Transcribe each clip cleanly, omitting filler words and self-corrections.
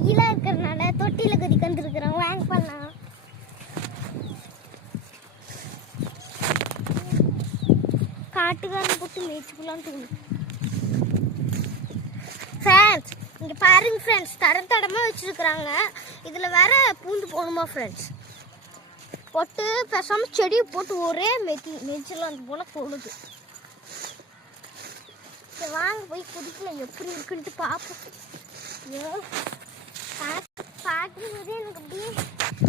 வெயிலா இருக்கிறதுனால தொட்டியில குதிக்க வந்துருக்குறோம். வாங்க பண்ணலாம். காட்டுக்காரன் போட்டு மேய்ச்சிக்கலான்னு தோணும். ஃப்ரெண்ட்ஸ் இங்கே பாருங்க ஃப்ரெண்ட்ஸ், தடமாக வச்சுருக்குறாங்க. இதில் வேற பூந்து போகணுமா ஃப்ரெண்ட்ஸ். போட்டு பேசாமல் செடியை போட்டு ஒரே மேய்ச்சலாம் போல் போடுது. சரி வாங்க போய் குதிக்கலாம், எப்படி இருக்குன்ட்டு பார்ப்போம். ஐயோ பார்க்கும்போதே எனக்கு அப்படியே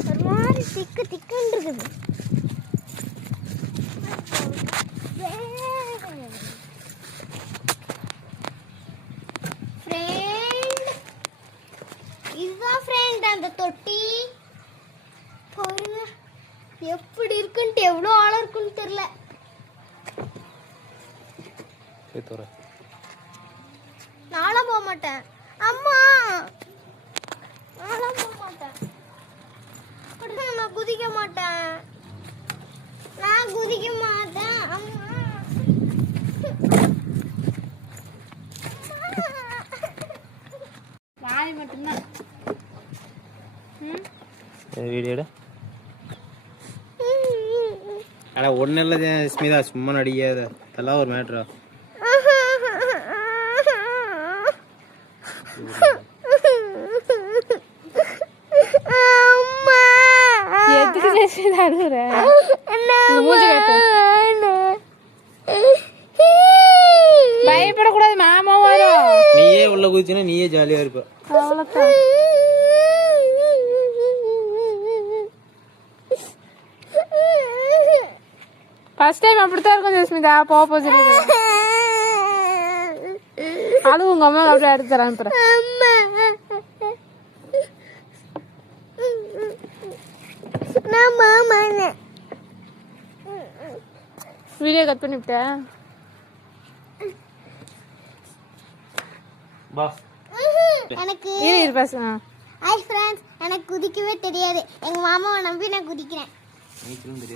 ஒரு மாதிரி திக்குன்னு இருக்குது. இதுதான் ஃப்ரெண்ட் அந்த தொட்டி. பாருங்க எப்படி இருக்குன்ட்டு, எவ்வளோ ஆழம் இருக்குன்னு தெரியல. நானும் போக மாட்டேன் அம்மா, நானும் போக மாட்டேன். நான் குதிக்க மாட்டேன், நான் குதிக்க மாட்டேன் அம்மா. வாய் மட்டும்தான் வீடியோட. ஆனால் ஒன்றும் இல்லை ஸ்மிதா, சும்மா நடிக்காத, அதெல்லாம் ஒரு மேட்ரா. பயப்படக்கூடாது, மாமா வரும். நீயே உள்ள குதிச்சுன்னா நீயே ஜாலியா இருப்ப. அவ்வளோதான். ஃபர்ஸ்ட் டைம் அப்படித்தான் இருக்கும் ஜெஸ்மிதா. போக சொல்லிடு, அது உங்க அம்மா அப்படியே எடுத்து தரான். வீடியோ கட் பண்ணிவிட்டேன். எனக்கு ஹாய் ஃப்ரெண்ட்ஸ், எனக்கு குதிக்கவே தெரியாது. எங்க மாமாவை நம்பி நான் குதிக்கிறேன்.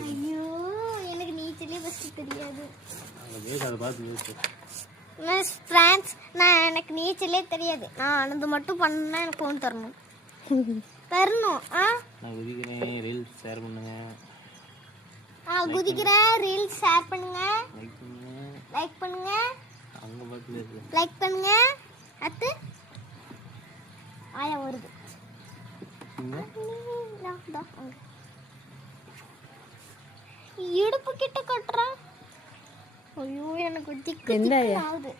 ஐயோ எனக்கு நீச்சலே ஃபர்ஸ்ட் தெரியாது. ஃப்ரெண்ட்ஸ் எனக்கு நீச்சலே தெரியாது. நான் ஆனது மட்டும் பண்ணா எனக்கு ஃபோன் தரணும். நான் குதிக்கிறேன், ரீல்ஸ் ஷேர் பண்ணுங்க. குதிக்கிறேன், ரீல்ஸ் ஷேர் பண்ணுங்க, லைக் பண்ணுங்க, அங்க பக்கத்துல இருக்கு, லைக் பண்ணுங்க. அத்து ஆயா வருது. இடுப்பு கிட்ட கட்டுறான். ஐயோ எனக்கு திக்கு ஆகுது.